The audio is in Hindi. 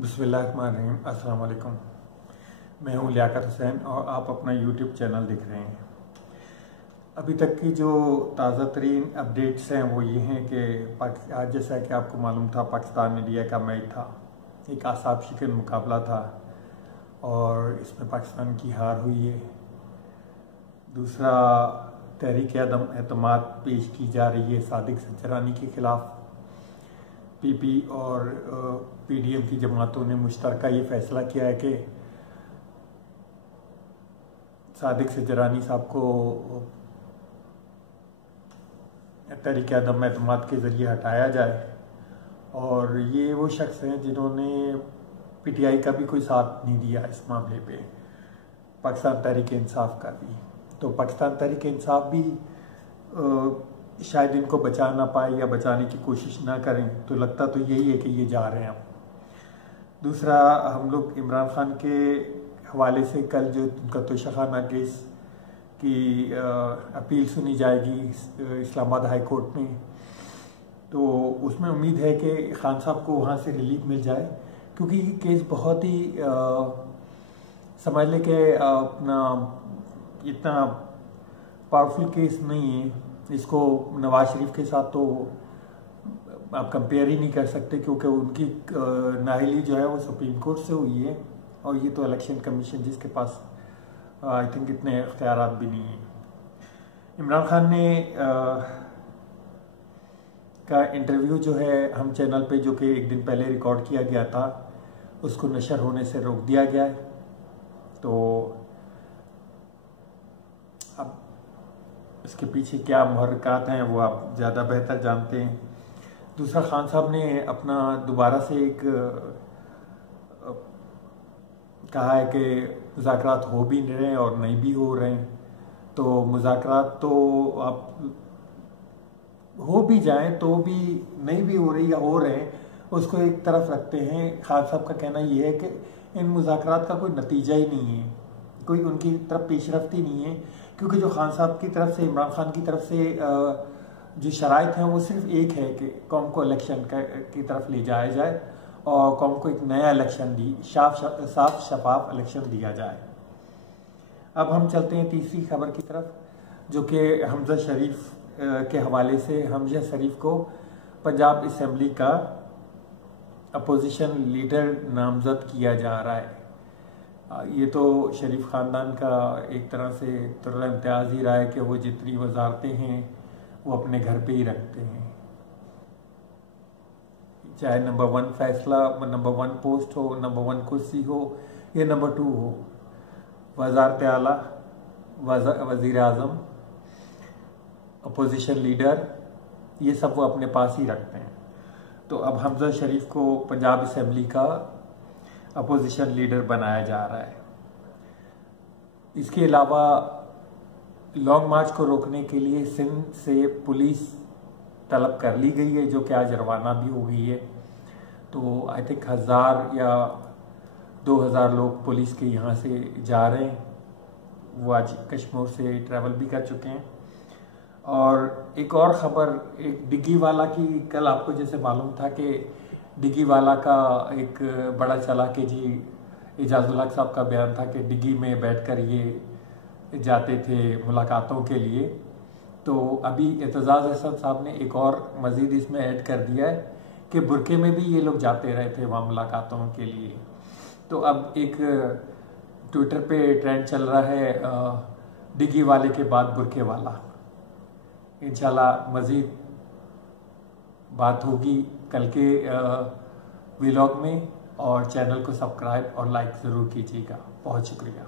बिस्मिल्लाहिर्रहमानिर्रहीम। अस्सलाम वालेकुम। मैं हूं लियाकत हुसैन और आप अपना यूट्यूब चैनल देख रहे हैं। अभी तक की जो ताज़ा तरीन अपडेट्स हैं वो ये हैं कि आज जैसा कि आपको मालूम था, पाकिस्तान इंडिया का मैच था, एक आसाब शिकन मुकाबला था और इसमें पाकिस्तान की हार हुई है। दूसरा, तहरीक अदम एतमाद पेश की जा रही है सादिक सजरानी के खिलाफ। पीपी और पीडीएम की जमातों ने मुश्तरका ये फैसला किया है कि सादिक सजरानी साहब को तहरीक अदम एतमाद के ज़रिए हटाया जाए। और ये वो शख्स हैं जिन्होंने पीटीआई का भी कोई साथ नहीं दिया इस मामले पे, पाकिस्तान तहरीक इंसाफ का भी। तो पाकिस्तान तहरीक इंसाफ भी शायद इनको बचा ना पाए या बचाने की कोशिश ना करें, तो लगता तो यही है कि ये जा रहे हैं अब। दूसरा, हम लोग इमरान खान के हवाले से कल जो उनका तोशाखाना केस की अपील सुनी जाएगी इस्लामाबाद हाई कोर्ट में, तो उसमें उम्मीद है कि खान साहब को वहाँ से रिलीफ मिल जाए, क्योंकि ये केस बहुत ही समझ लें कि अपना इतना पावरफुल केस नहीं है। इसको नवाज शरीफ के साथ तो आप कंपेयर ही नहीं कर सकते, क्योंकि उनकी नाअहली जो है वो सुप्रीम कोर्ट से हुई है और ये तो इलेक्शन कमीशन जिसके पास आई थिंक इतने इख्तियारात भी नहीं हैं। इमरान खान ने का इंटरव्यू जो है हम चैनल पे, जो कि एक दिन पहले रिकॉर्ड किया गया था, उसको नशर होने से रोक दिया गया है। तो अब इसके पीछे क्या मुहर्रिकात हैं वो आप ज़्यादा बेहतर जानते हैं। दूसरा, खान साहब ने अपना दोबारा से एक कहा है कि मुज़ाकरात हो भी रहे हैं और नहीं भी हो रहे हैं। तो मुज़ाकरात तो आप हो भी जाएं तो भी नहीं भी हो रही या हो रहे हैं, उसको एक तरफ रखते हैं। खान साहब का कहना यह है कि इन मुज़ाकरात का कोई नतीजा ही नहीं है, कोई उनकी तरफ पेशरफ्त ही नहीं है, क्योंकि जो खान साहब की तरफ से, इमरान खान की तरफ से जो शराइत हैं वो सिर्फ एक है कि कौम को इलेक्शन की तरफ ले जाया जाए और कौम को एक नया इलेक्शन साफ शफाफ इलेक्शन दिया जाए। अब हम चलते हैं तीसरी खबर की तरफ, जो कि हमजा शरीफ के हवाले से। हमजा शरीफ को पंजाब असम्बली का अपोजिशन लीडर नामजद किया जा रहा है। ये तो शरीफ ख़ानदान का एक तरह से तुर्रा इम्तियाज़ ही रहा है कि वो जितनी वजारतें हैं वो अपने घर पे ही रखते हैं, चाहे नंबर 1 फैसला, नंबर 1 पोस्ट हो, नंबर 1 कुर्सी हो या नंबर 2 हो। वज़ारत आला, वज़ीर आज़म, अपोजिशन लीडर, ये सब वो अपने पास ही रखते हैं। तो अब हमजा शरीफ को पंजाब असम्बली का अपोजिशन लीडर बनाया जा रहा है। इसके अलावा लॉन्ग मार्च को रोकने के लिए सिंध से पुलिस तलब कर ली गई है, जो कि आज रवाना भी हो गई है। तो आई थिंक 1000 या 2000 लोग पुलिस के यहाँ से जा रहे हैं। वो आज कश्मीर से ट्रैवल भी कर चुके हैं। और एक और ख़बर, एक डिग्गी वाला की, कल आपको जैसे मालूम था कि डिग्गी वाला का एक बड़ा चला कि जी इजाज़ुल हक साहब का बयान था कि डिग्गी में बैठकर ये जाते थे मुलाकातों के लिए। तो अभी एतजाज़ अहसन साहब ने एक और मज़ीद इसमें ऐड कर दिया है कि बुरके में भी ये लोग जाते रहे थे वहाँ मुलाकातों के लिए। तो अब एक ट्विटर पे ट्रेंड चल रहा है डिग्गी वाले के बाद बुरके वाला। इंशाल्लाह मज़ीद बात होगी कल के व्लॉग में, और चैनल को सब्सक्राइब और लाइक ज़रूर कीजिएगा। बहुत शुक्रिया।